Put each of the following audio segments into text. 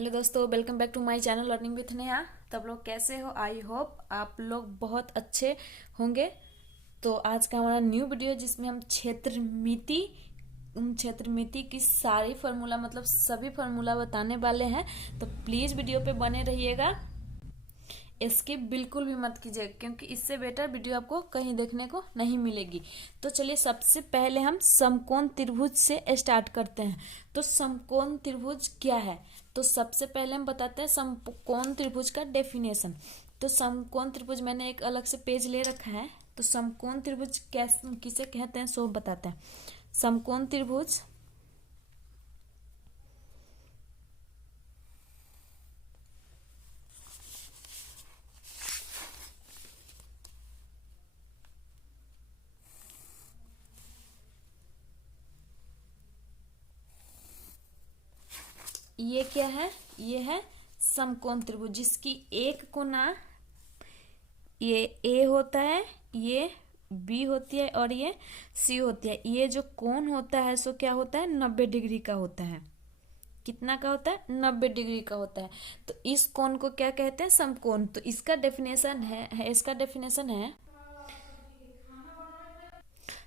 Hello दोस्तों, welcome back to my channel learning with Neha. तो आप लोग कैसे हो? आई होप आप लोग बहुत अच्छे होंगे। तो आज का हमारा न्यू वीडियो जिसमें हम क्षेत्र मिति की सारी फार्मूला मतलब सभी फार्मूला बताने वाले हैं। तो प्लीज वीडियो पे बने रहिएगा, इसकी बिल्कुल भी मत कीजिए क्योंकि इससे बेटर वीडियो आपको कहीं देखने को नहीं मिलेगी। तो चलिए सबसे पहले हम समकोण त्रिभुज से स्टार्ट करते हैं। तो समकोण त्रिभुज क्या है? तो सबसे पहले हम बताते हैं समकोण त्रिभुज का डेफिनेशन। तो समकोण त्रिभुज मैंने एक अलग से पेज ले रखा है। तो समकोण त्रिभुज कैसे किसे कहते हैं सो बताते हैं। समकोण त्रिभुज ये क्या है? ये है समकोण त्रिभुज जिसकी एक कोना ये ए होता है, ये बी होती है और ये सी होती है। ये जो कोण होता है सो क्या होता है? 90 डिग्री का होता है। कितना का होता है? 90 डिग्री का होता है। तो इस कोण को क्या कहते हैं? समकोण। तो इसका डेफिनेशन है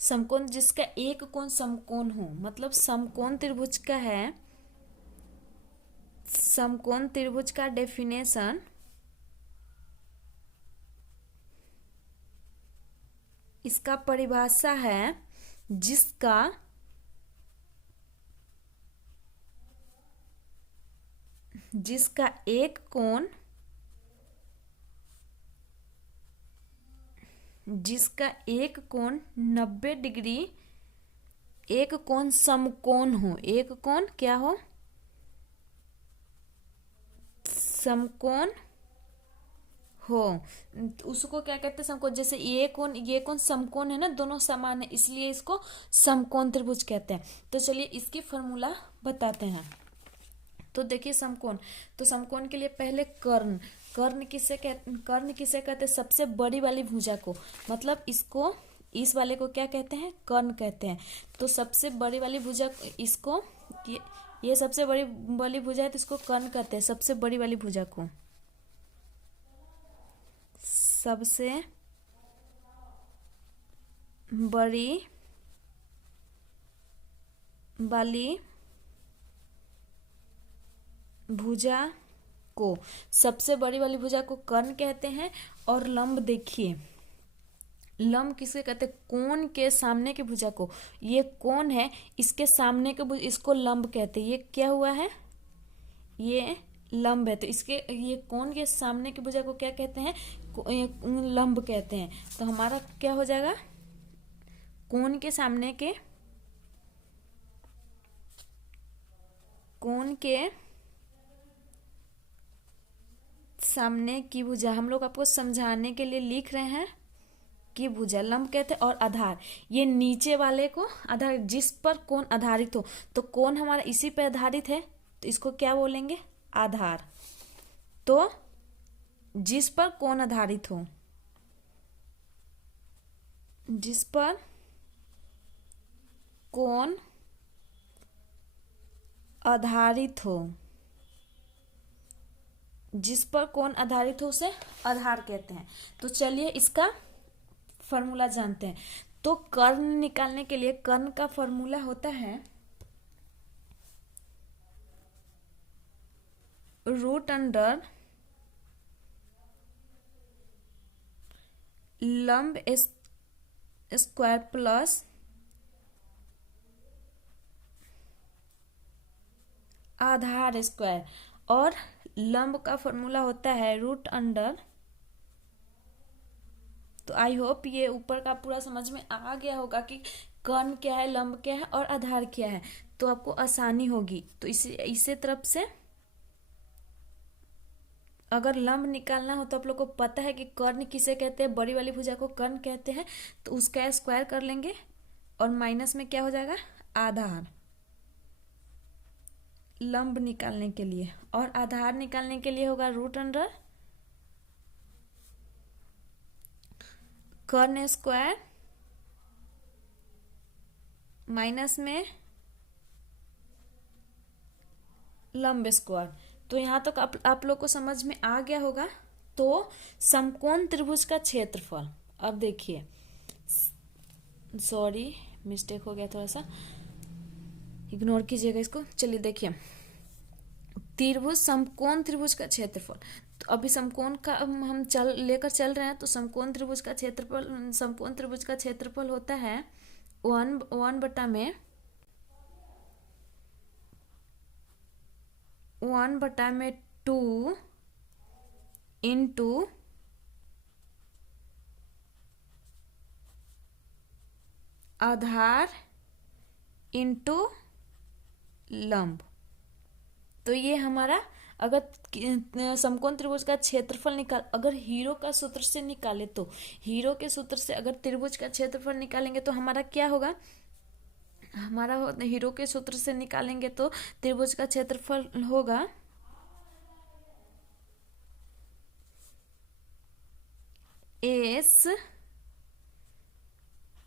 समकोण जिसका एक कोण समकोण हो। मतलब समकोण त्रिभुज का है, समकोण त्रिभुज का डेफिनेशन इसका परिभाषा है जिसका एक कोण 90 डिग्री, एक कोण समकोण हो। एक कोण क्या हो? समकोण हो। उसको क्या कहते हैं? समकोण। जैसे ये कोण समकोण है ना, दोनों समान है, इसलिए इसको समकोण त्रिभुज कहते हैं। तो चलिए इसकी फॉर्मूला बताते हैं। तो देखिए समकोण, तो समकोण के लिए पहले कर्ण कर्ण किसे कहते हैं? सबसे बड़ी वाली भुजा को। मतलब इसको, इस वाले को क्या कहते हैं? कर्ण कहते हैं। तो सबसे बड़ी वाली भुजा इसको, ये सबसे बड़ी वाली भुजा है तो इसको कर्ण कहते हैं। सबसे बड़ी वाली भुजा को सबसे बड़ी वाली भुजा को सबसे बड़ी वाली भुजा को कर्ण कहते हैं। और लंब देखिए, लंब किसे कहते हैं? कोण के सामने की भुजा को। ये कोण है, इसके सामने के भुजा इसको लंब कहते हैं। ये क्या हुआ है? ये लंब है। तो इसके ये कोण के सामने की भुजा को क्या कहते हैं? लंब कहते हैं। तो हमारा क्या हो जाएगा? कोण के सामने की भुजा हम लोग आपको समझाने के लिए लिख रहे हैं कि भुजा लंब कहते हैं। और आधार, ये नीचे वाले को आधार, जिस पर कोण आधारित हो। तो कोण हमारा इसी पे आधारित है तो इसको क्या बोलेंगे? आधार। तो जिस पर कोण आधारित हो, जिस पर कोण आधारित हो, जिस पर कोण आधारित हो उसे आधार कहते हैं। तो चलिए इसका फॉर्मूला जानते हैं। तो कर्ण निकालने के लिए कर्ण का फॉर्मूला होता है रूट अंडर लंब स्क्वायर प्लस आधार स्क्वायर। और लंब का फॉर्मूला होता है रूट अंडर। तो आई होप ये ऊपर का पूरा समझ में आ गया होगा कि कर्ण क्या है, लंब क्या है और आधार क्या है। तो आपको आसानी होगी। तो इसे तरफ से अगर लंब निकालना हो तो आप लोग को पता है कि कर्ण किसे कहते हैं? बड़ी वाली भुजा को कर्ण कहते हैं। तो उसका स्क्वायर कर लेंगे और माइनस में क्या हो जाएगा? आधार। लंब निकालने के लिए और आधार निकालने के लिए होगा रूट अंडर कर्ण स्क्वायर माइनस में लंब स्क्वायर। तो यहाँ तक आप लोग को समझ में आ गया होगा। तो समकोण त्रिभुज का क्षेत्रफल, अब देखिए, सॉरी मिस्टेक हो गया, थोड़ा सा इग्नोर कीजिएगा इसको। चलिए देखिए, त्रिभुज समकोण त्रिभुज का क्षेत्रफल, तो अभी समकोण का हम लेकर चल रहे हैं। तो समकोण त्रिभुज का क्षेत्रफल, समकोण त्रिभुज का क्षेत्रफल होता है 1/2 इंटू आधार इंटू लंब। तो ये हमारा, अगर समकोण त्रिभुज का क्षेत्रफल अगर हीरो का सूत्र से निकाले, तो हीरो के सूत्र से अगर त्रिभुज का क्षेत्रफल निकालेंगे तो हमारा क्या होगा, हीरो के सूत्र से निकालेंगे तो त्रिभुज का क्षेत्रफल होगा एस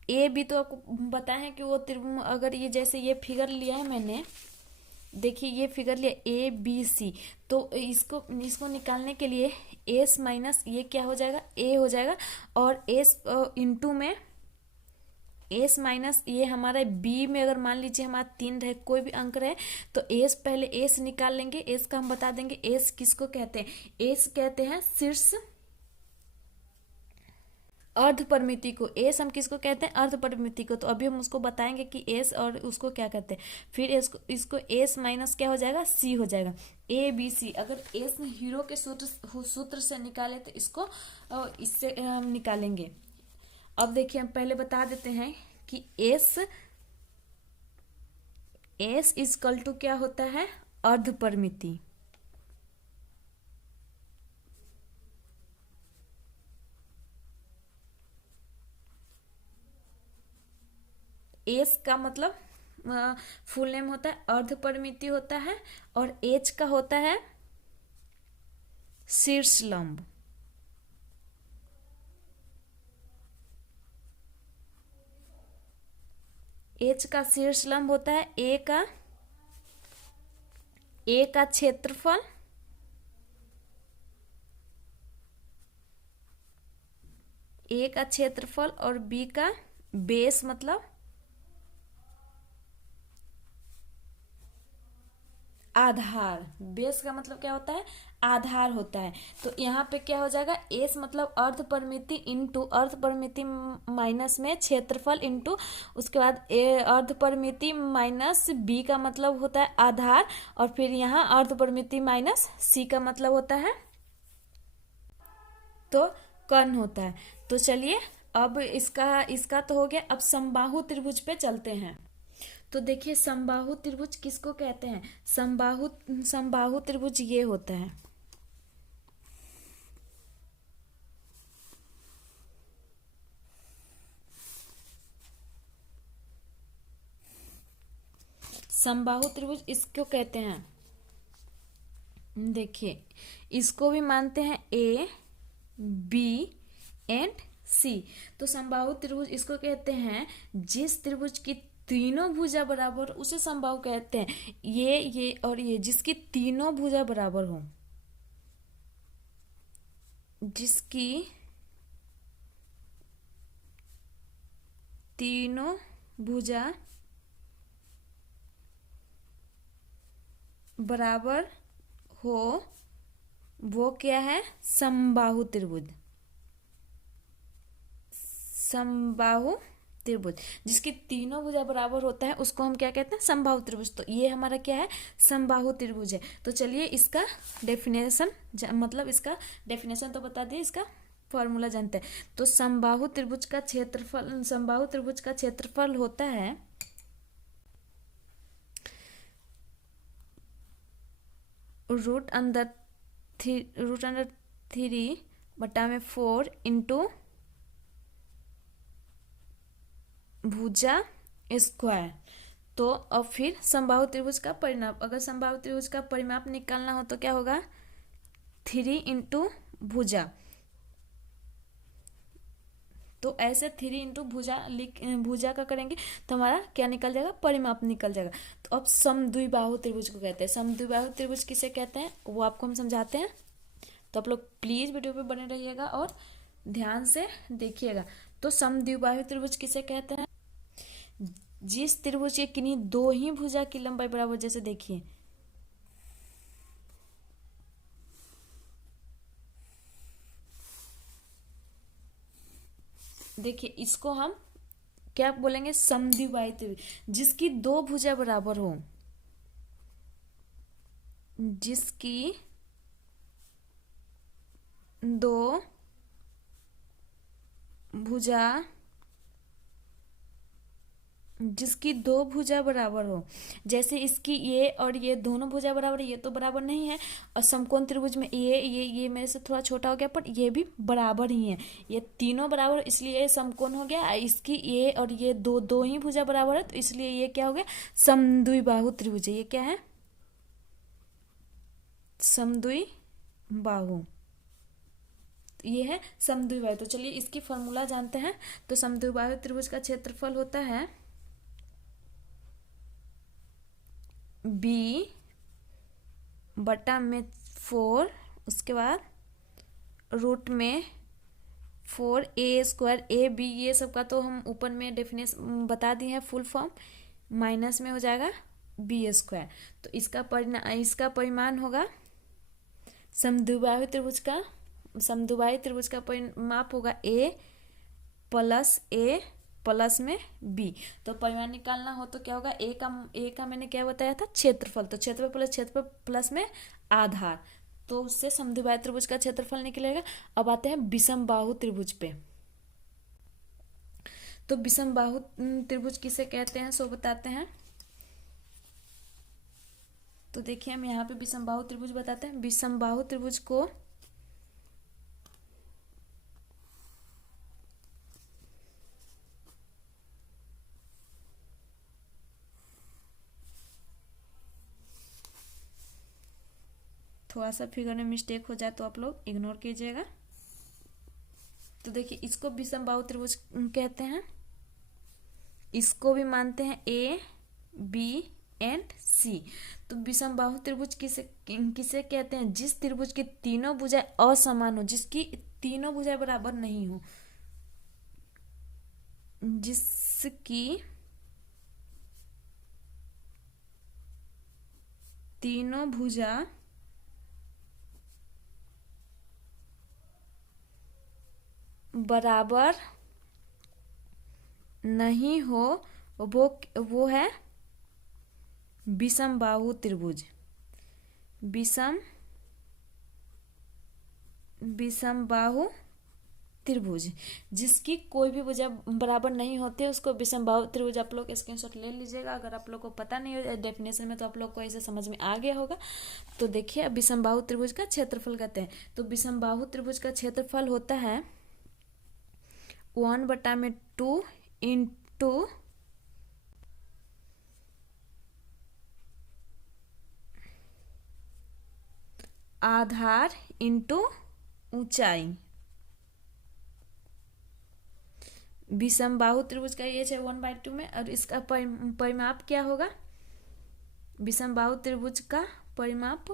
ए बी। तो आपको बताया है कि वो अगर ये जैसे ये फिगर लिया है मैंने, देखिए ये फिगर लिया ABC, तो इसको निकालने के लिए S माइनस ये क्या हो जाएगा, A हो जाएगा, और S इंटू में S माइनस ये हमारा B में अगर मान लीजिए हमारा 3 रहे, कोई भी अंक रहे, तो S पहले S निकाल लेंगे। S का हम बता देंगे S किसको कहते हैं, S कहते हैं शीर्ष अर्ध परिमिति को। एस हम किसको कहते हैं, अर्ध परिमिति को। तो अभी हम उसको बताएंगे कि एस और उसको क्या कहते हैं। फिर इसको एस माइनस क्या हो जाएगा, सी हो जाएगा। ABC अगर एस हीरो के सूत्र से निकाले तो इसको इससे हम निकालेंगे। अब देखिए हम पहले बता देते हैं कि एस इक्वल टू क्या होता है, अर्ध परिमिति। एस का मतलब फुल नेम होता है अर्ध परिमिति होता है, और एच का होता है शीर्ष लंब। एच का शीर्ष लंब होता है ए का क्षेत्रफल, ए का क्षेत्रफल, और बी का बेस मतलब आधार। बेस का मतलब क्या होता है, आधार होता है। तो यहाँ पे क्या हो जाएगा, एस मतलब अर्ध परिमिति इंटू अर्ध परिमिति माइनस में क्षेत्रफल इंटू उसके बाद अर्ध परिमिति माइनस बी का मतलब होता है आधार, और फिर यहाँ अर्ध परिमिति माइनस सी का मतलब होता है तो कर्ण होता है। तो चलिए अब इसका तो हो गया। अब समबाहु त्रिभुज पे चलते हैं। तो देखिए समबाहु त्रिभुज किसको कहते हैं, समबाहु त्रिभुज ये होता है, समबाहु त्रिभुज इसको कहते हैं। देखिए इसको भी मानते हैं A B एंड C। तो समबाहु त्रिभुज इसको कहते हैं जिस त्रिभुज की तीनों भुजा बराबर, उसे समबाहु कहते हैं। ये और ये जिसकी तीनों भुजा बराबर हो, जिसकी तीनों भुजा बराबर हो, वो क्या है, समबाहु त्रिभुज। समबाहु त्रिभुज जिसकी तीनों भुजा बराबर होता है उसको हम क्या कहते हैं, समबाहु त्रिभुज। तो ये हमारा क्या है, समबाहु त्रिभुज है। तो चलिए इसका डेफिनेशन, मतलब इसका डेफिनेशन तो बता दिए, इसका फॉर्मूला जानते हैं। तो समबाहु त्रिभुज का क्षेत्रफल होता है रूट अंडर 3/4 इंटू भुजा स्क्वायर। तो अब फिर समबाहु त्रिभुज का परिमाप, अगर समबाहु त्रिभुज का परिमाप निकालना हो तो क्या होगा, 3 इंटू भुजा, तो ऐसे 3 इंटू भुजा का करेंगे तो हमारा क्या निकल जाएगा, परिमाप निकल जाएगा। तो अब समद्विबाहु त्रिभुज को कहते हैं। समद्विबाहु त्रिभुज किसे कहते हैं वो आपको हम समझाते हैं, तो आप लोग प्लीज वीडियो पे बने रहिएगा और ध्यान से देखिएगा। तो समद्विबाहु त्रिभुज किसे कहते हैं, जिस त्रिभुज के किन्हीं दो ही भुजा की लंबाई बराबर, जैसे देखिए इसको हम क्या बोलेंगे, समद्विबाहु त्रिभुज, जिसकी दो भुजा बराबर हो, जिसकी दो भुजा बराबर हो। जैसे इसकी ये और ये दोनों भुजा बराबर है, ये तो बराबर नहीं है, और समकोण त्रिभुज में ये मेरे से थोड़ा छोटा हो गया, पर ये भी बराबर ही है, ये तीनों बराबर, इसलिए ये समकोण हो गया। इसकी ये और ये दो ही भुजा बराबर है, तो इसलिए ये क्या हो गया, समद्विबाहु त्रिभुज है। ये क्या है, समद्विबाहु, ये है समद्विबाहु। तो चलिए इसकी फॉर्मूला जानते हैं। तो समद्विबाहु त्रिभुज का क्षेत्रफल होता है b बटा में 4, उसके बाद रूट में 4a² ab, ये सब का तो हम ऊपर में डेफिनेशन बता दिए हैं फुल फॉर्म, माइनस में हो जाएगा b²। तो इसका परिमाण होगा समद्विबाहु त्रिभुज का परिमाप होगा a प्लस में b। तो परिमाण निकालना हो तो क्या होगा, a का मैंने क्या बताया था, क्षेत्रफल, तो क्षेत्रफल प्लस में आधार, तो उससे समद्विबाहु त्रिभुज का क्षेत्रफल निकलेगा। अब आते हैं विषमबाहु त्रिभुज पे। तो विषमबाहु त्रिभुज किसे कहते हैं सो बताते हैं। तो देखिए हम यहाँ पे विषमबाहु त्रिभुज बताते हैं। विषमबाहु त्रिभुज को थोड़ा सा फिगर में मिस्टेक हो जाए तो आप लोग इग्नोर कीजिएगा। तो देखिए इसको विषमबाहु त्रिभुज कहते हैं, इसको भी मानते हैं A, B एंड C। तो विषमबाहु त्रिभुज किसे कहते हैं, जिस त्रिभुज की तीनों भुजाएं असमान हो, जिसकी तीनों भुजाएं बराबर नहीं हो, जिसकी तीनों भुजा बराबर नहीं हो, वो है विषमबाहु त्रिभुज। विषमबाहु त्रिभुज, जिसकी कोई भी भुजा बराबर नहीं होती है उसको विषमबाहु त्रिभुज, आप लोग स्क्रीनशॉट ले लीजिएगा। अगर आप लोग को पता नहीं हो डेफिनेशन में तो आप लोग को ऐसे समझ में आ गया होगा। तो देखिए विषमबाहु त्रिभुज का क्षेत्रफल कहते हैं। तो विषमबाहु त्रिभुज का क्षेत्रफल होता है 1/2 इंटू आधार इंटू ऊंचाई। विषमबाहु त्रिभुज का ये है 1/2 में, और इसका परिमाप क्या होगा, विषमबाहु त्रिभुज का परिमाप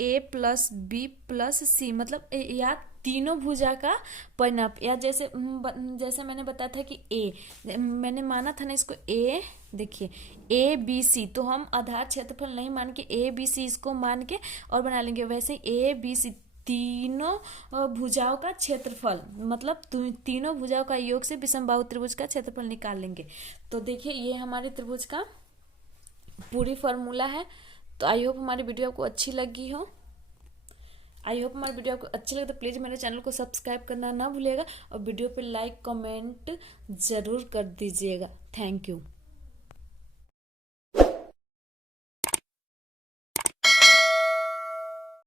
A plus B plus C, मतलब या तीनों भुजा का परिमाप, या जैसे मैंने बताया था कि A मैंने माना था ना इसको A, देखिए ABC, तो हम आधार क्षेत्रफल नहीं मान के ABC इसको मान के और बना लेंगे। वैसे ABC तीनों भुजाओं का क्षेत्रफल, मतलब तीनों भुजाओं का योग से विषमबाहु त्रिभुज का क्षेत्रफल निकाल लेंगे। तो देखिए ये हमारे त्रिभुज का पूरी फॉर्मूला है। तो आई होप हमारी वीडियो आपको अच्छी लगी हो। तो प्लीज़ मेरे चैनल को सब्सक्राइब करना ना भूलिएगा, और वीडियो पे लाइक कमेंट ज़रूर कर दीजिएगा। Thank you.